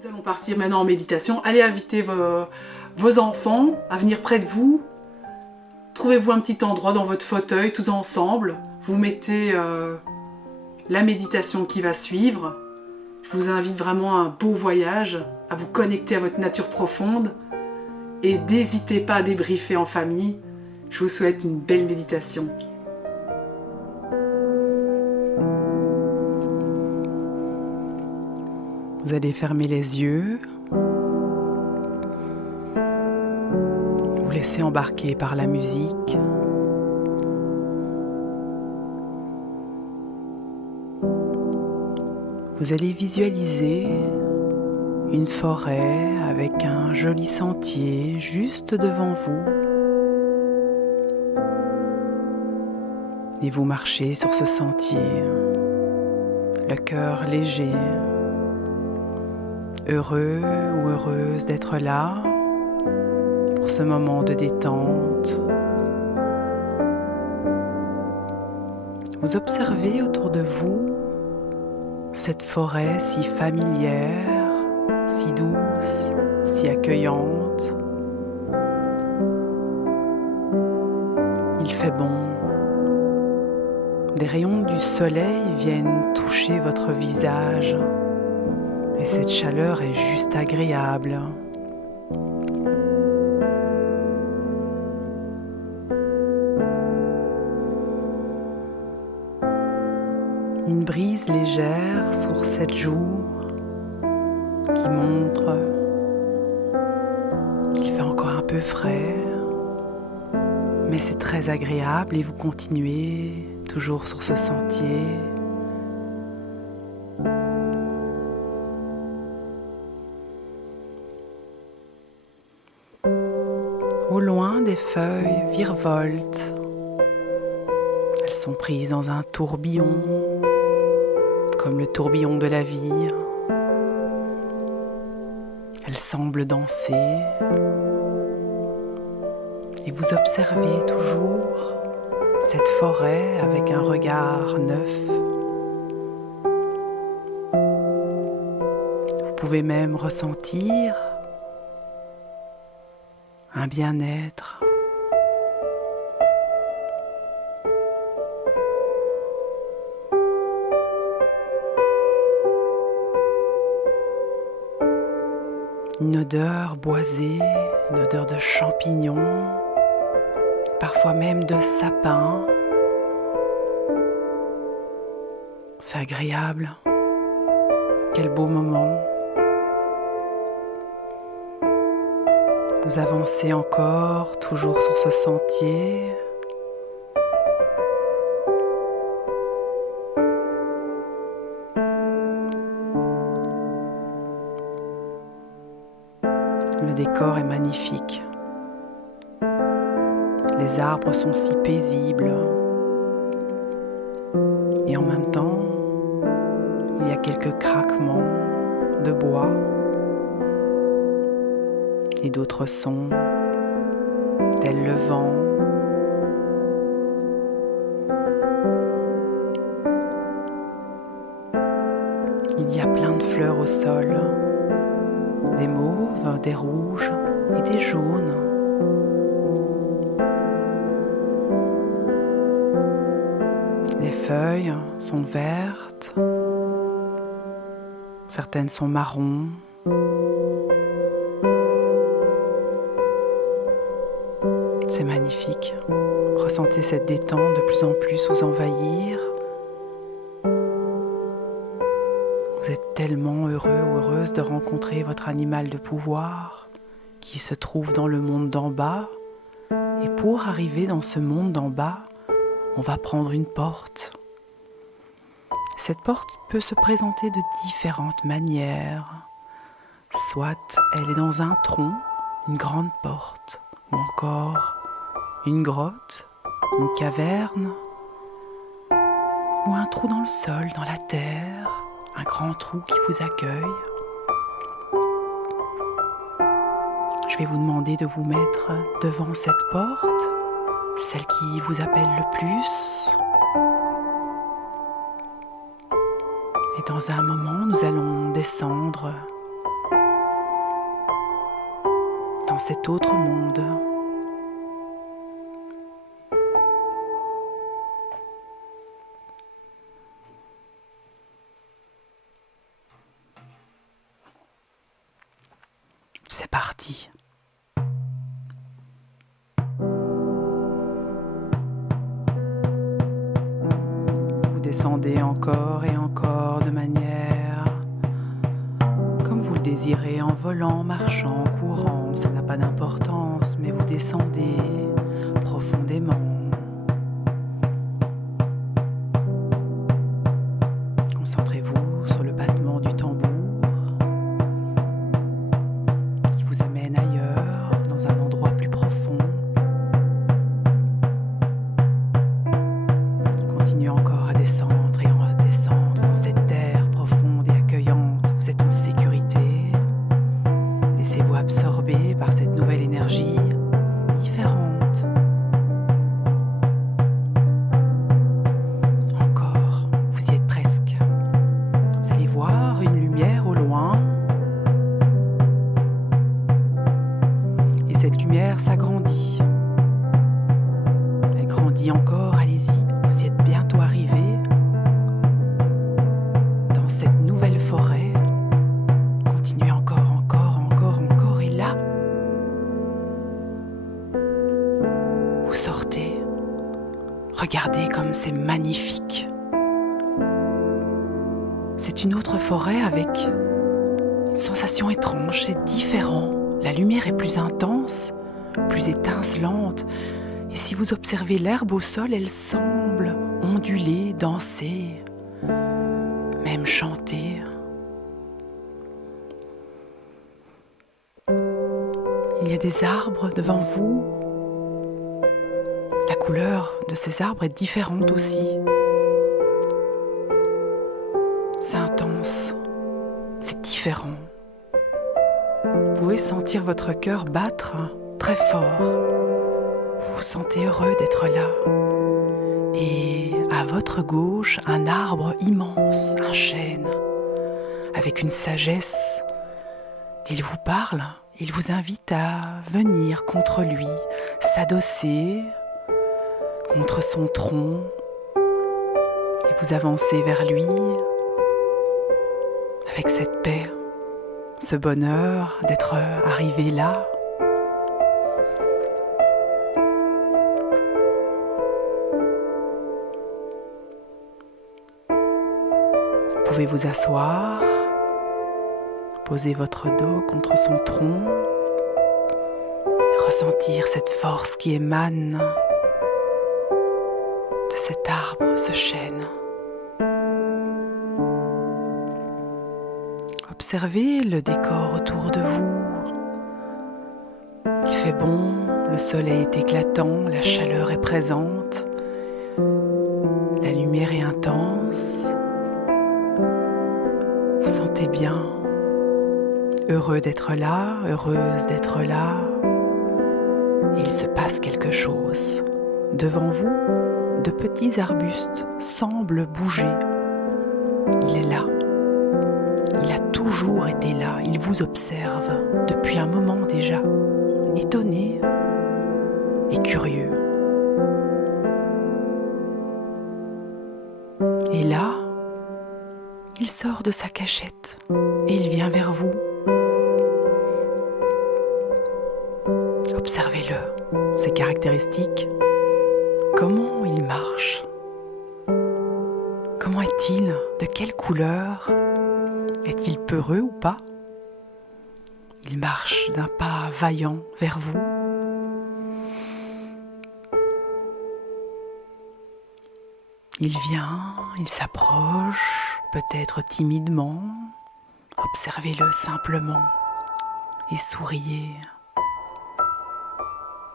Nous allons partir maintenant en méditation. Allez inviter vos enfants à venir près de vous. Trouvez-vous un petit endroit dans votre fauteuil, tous ensemble. Vous mettez la méditation qui va suivre. Je vous invite vraiment à un beau voyage, à vous connecter à votre nature profonde. Et n'hésitez pas à débriefer en famille. Je vous souhaite une belle méditation. Vous allez fermer les yeux. Vous laissez embarquer par la musique. Vous allez visualiser une forêt avec un joli sentier juste devant vous. Et vous marchez sur ce sentier, le cœur léger, heureux ou heureuse d'être là pour ce moment de détente. Vous observez autour de vous cette forêt si familière, si douce, si accueillante. Il fait bon. Des rayons du soleil viennent toucher votre visage et cette chaleur est juste agréable. Une brise légère sur cette joue qui montre qu'il fait encore un peu frais, mais c'est très agréable et vous continuez toujours sur ce sentier. Au loin, des feuilles virevoltent. Elles sont prises dans un tourbillon, comme le tourbillon de la vie. Elles semblent danser. Et vous observez toujours cette forêt avec un regard neuf. Vous pouvez même ressentir un bien-être. Une odeur boisée, une odeur de champignons, parfois même de sapin. C'est agréable. Quel beau moment. Vous avancez encore, toujours sur ce sentier. Le décor est magnifique. Les arbres sont si paisibles. Et en même temps, il y a quelques craquements de bois et d'autres sons, tels le vent. Il y a plein de fleurs au sol, des mauves, des rouges et des jaunes. Les feuilles sont vertes, certaines sont marrons. C'est magnifique. Ressentez cette détente de plus en plus vous envahir. Vous êtes tellement heureux ou heureuse de rencontrer votre animal de pouvoir qui se trouve dans le monde d'en bas. Et pour arriver dans ce monde d'en bas, on va prendre une porte. Cette porte peut se présenter de différentes manières. Soit elle est dans un tronc, une grande porte, ou encore une grotte, une caverne, ou un trou dans le sol, dans la terre, un grand trou qui vous accueille. Je vais vous demander de vous mettre devant cette porte, celle qui vous appelle le plus. Et dans un moment, nous allons descendre dans cet autre monde. C'est parti. Vous descendez encore et encore de manière comme vous le désirez, en volant, marchant, courant, ça n'a pas d'importance, mais vous descendez profondément. Concentrez-vous sur le battement du tambour qui vous amène ailleurs, dans un endroit plus profond. Continuez encore à descendre et à descendre dans cette terre profonde et accueillante. Vous êtes en sécurité. Laissez-vous absorber par cette nouvelle énergie différente. Encore, vous y êtes presque. Vous allez voir une lumière au loin. Et cette lumière s'agrandit. Elle grandit encore, allez-y. Vous y êtes bientôt arrivé dans cette nouvelle forêt. Continuez encore, et là, vous sortez. Regardez comme c'est magnifique. C'est une autre forêt avec une sensation étrange, c'est différent. La lumière est plus intense, plus étincelante. Et si vous observez l'herbe au sol, elle semble onduler, danser, même chanter. Il y a des arbres devant vous. La couleur de ces arbres est différente aussi. C'est intense, c'est différent. Vous pouvez sentir votre cœur battre très fort. Vous vous sentez heureux d'être là. Et à votre gauche, un arbre immense, un chêne, avec une sagesse. Il vous parle, il vous invite à venir contre lui, s'adosser contre son tronc. Et vous avancez vers lui avec cette paix, ce bonheur d'être arrivé là. Vous pouvez vous asseoir, poser votre dos contre son tronc, et ressentir cette force qui émane de cet arbre, ce chêne. Observez le décor autour de vous. Il fait bon, le soleil est éclatant, la chaleur est présente, la lumière est intense. Vous sentez bien, heureux d'être là, heureuse d'être là. Et il se passe quelque chose. Devant vous, de petits arbustes semblent bouger. Il est là. Il a toujours été là. Il vous observe depuis un moment déjà, étonné et curieux. Et là, il sort de sa cachette et il vient vers vous. Observez-le, ses caractéristiques. Comment il marche? Comment est-il? De quelle couleur? Est-il peureux ou pas? Il marche d'un pas vaillant vers vous. Il vient, il s'approche, peut-être timidement. Observez-le simplement et souriez.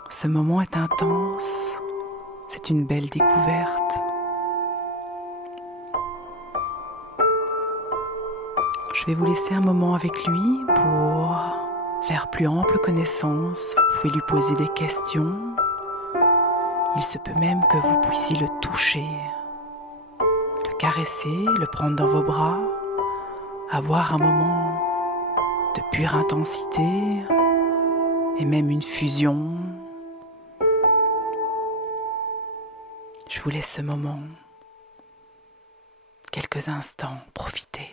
Ce moment est intense, c'est une belle découverte. Je vais vous laisser un moment avec lui pour faire plus ample connaissance. Vous pouvez lui poser des questions. Il se peut même que vous puissiez le toucher, le caresser, le prendre dans vos bras, avoir un moment de pure intensité et même une fusion. Je vous laisse ce moment, quelques instants, profitez.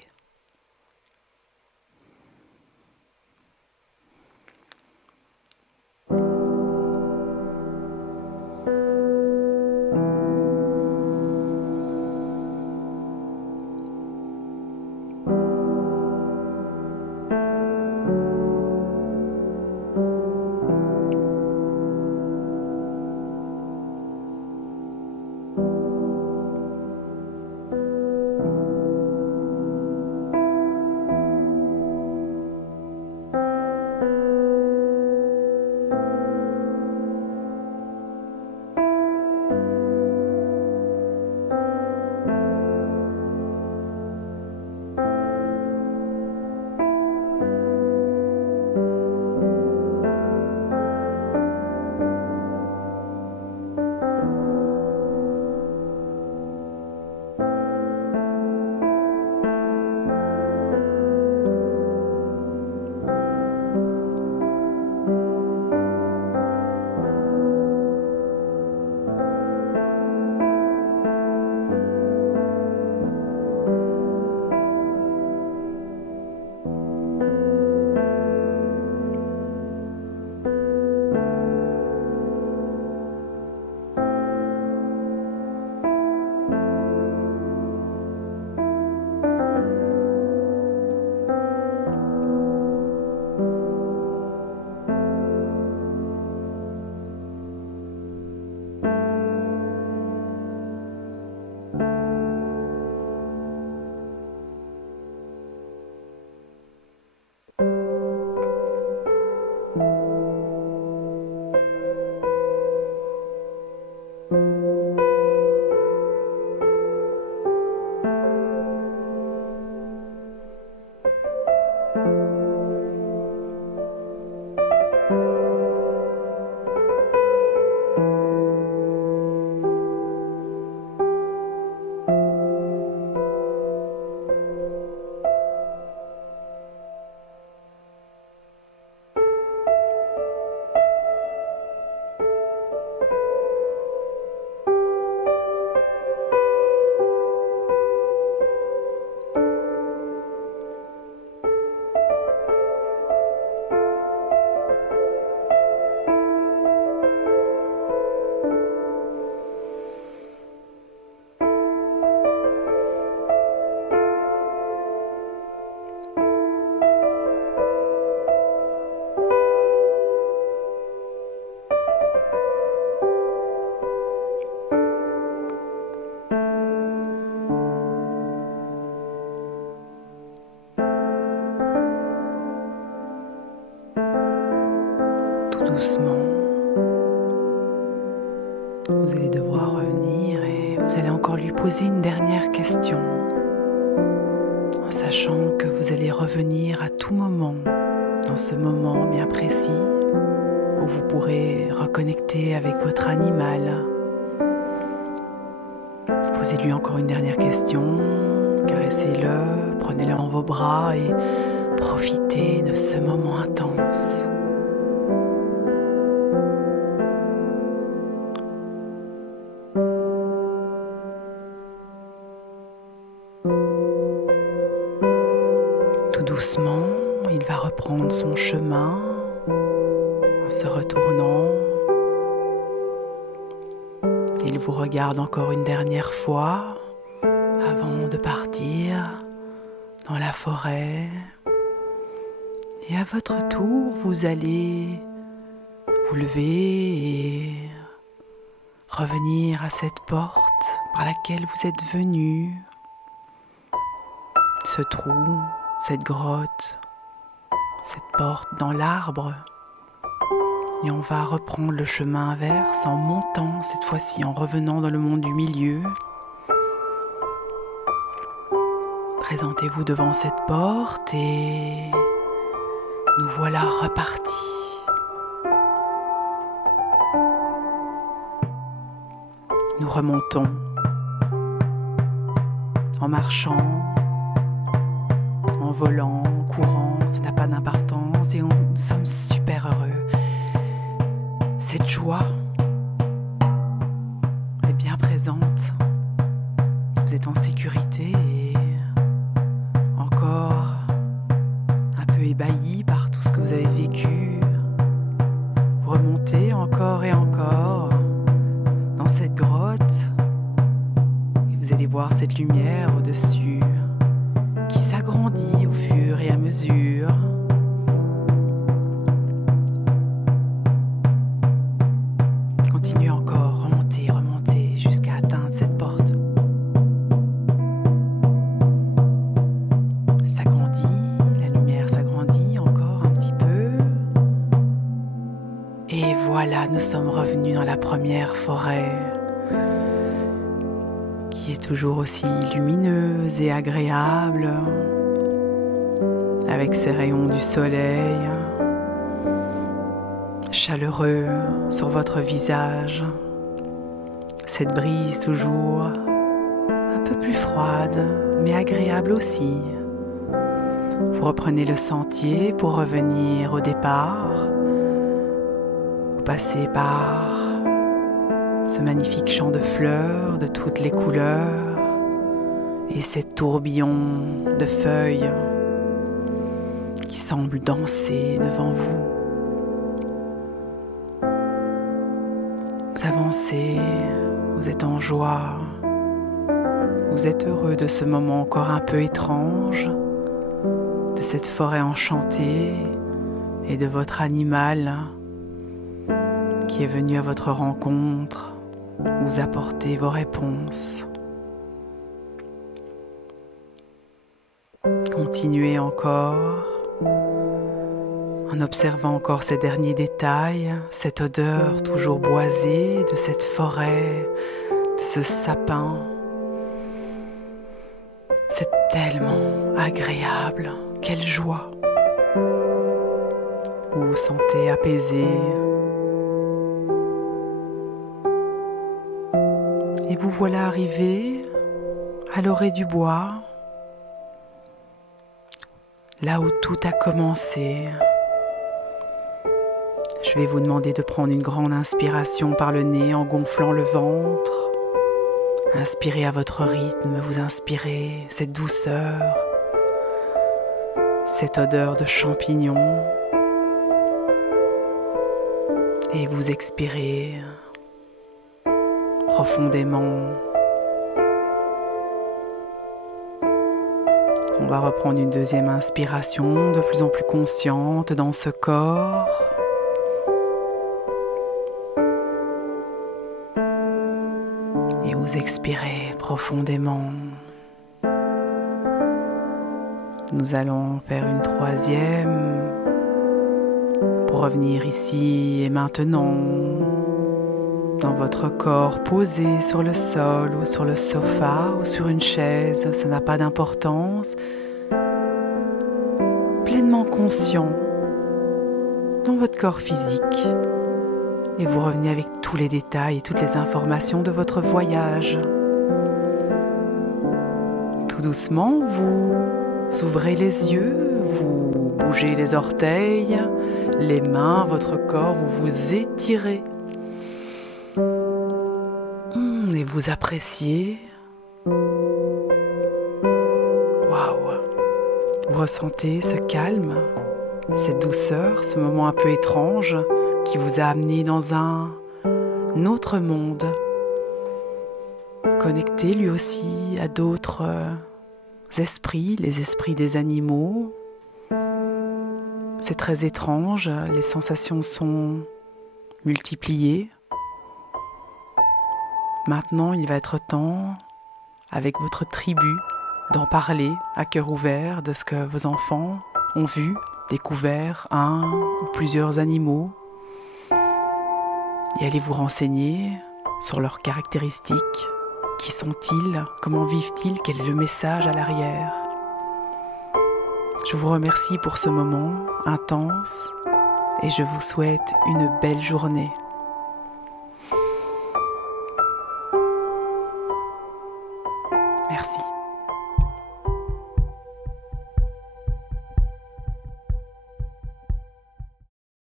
Doucement, vous allez devoir revenir et vous allez encore lui poser une dernière question, en sachant que vous allez revenir à tout moment, dans ce moment bien précis, où vous pourrez reconnecter avec votre animal. Posez-lui encore une dernière question, caressez-le, prenez-le dans vos bras et profitez de ce moment intense. Tout doucement, il va reprendre son chemin en se retournant. Il vous regarde encore une dernière fois avant de partir dans la forêt. Et à votre tour, vous allez vous lever et revenir à cette porte par laquelle vous êtes venu. Ce trou, cette grotte, cette porte dans l'arbre. Et on va reprendre le chemin inverse en montant, cette fois-ci en revenant dans le monde du milieu. Présentez-vous devant cette porte et nous voilà repartis. Nous remontons en marchant, en volant, en courant, ça n'a pas d'importance et nous sommes super heureux. Cette joie est bien présente. Vous êtes en sécurité et encore un peu ébahi par tout ce que vous avez vécu. Vous remontez encore et encore dans cette grotte et vous allez voir cette lumière au-dessus qui s'agrandit au fur et à mesure. Continuez encore, remontez jusqu'à atteindre cette porte. Elle s'agrandit, la lumière s'agrandit encore un petit peu. Et voilà, nous sommes revenus dans la première forêt, qui est toujours aussi lumineuse et agréable, avec ses rayons du soleil, chaleureux sur votre visage, cette brise toujours un peu plus froide, mais agréable aussi. Vous reprenez le sentier pour revenir au départ. Vous passez par ce magnifique champ de fleurs de toutes les couleurs et ces tourbillons de feuilles qui semblent danser devant vous. Vous avancez, vous êtes en joie, vous êtes heureux de ce moment encore un peu étrange, de cette forêt enchantée et de votre animal qui est venu à votre rencontre vous apporter vos réponses. Continuez encore en observant encore ces derniers détails, cette odeur toujours boisée de cette forêt, de ce sapin. C'est tellement agréable, quelle joie. Vous vous sentez apaisé. Et vous voilà arrivé à l'orée du bois, là où tout a commencé. Je vais vous demander de prendre une grande inspiration par le nez en gonflant le ventre. Inspirez à votre rythme, vous inspirez cette douceur, cette odeur de champignons. Et vous expirez profondément. On va reprendre une deuxième inspiration de plus en plus consciente dans ce corps. Et vous expirez profondément. Nous allons faire une troisième pour revenir ici et maintenant dans votre corps posé sur le sol ou sur le sofa ou sur une chaise, ça n'a pas d'importance. Pleinement conscient dans votre corps physique. Et vous revenez avec tous les détails et toutes les informations de votre voyage. Tout doucement, vous ouvrez les yeux, vous bougez les orteils, les mains, votre corps, vous vous étirez. Et vous appréciez. Waouh! Vous ressentez ce calme, cette douceur, ce moment un peu étrange qui vous a amené dans un autre monde, connecté lui aussi à d'autres esprits, les esprits des animaux. C'est très étrange, les sensations sont multipliées. Maintenant, il va être temps, avec votre tribu, d'en parler à cœur ouvert de ce que vos enfants ont vu, découvert un ou plusieurs animaux. Et allez vous renseigner sur leurs caractéristiques. Qui sont-ils? Comment vivent-ils? Quel est le message à l'arrière? Je vous remercie pour ce moment intense et je vous souhaite une belle journée. Merci.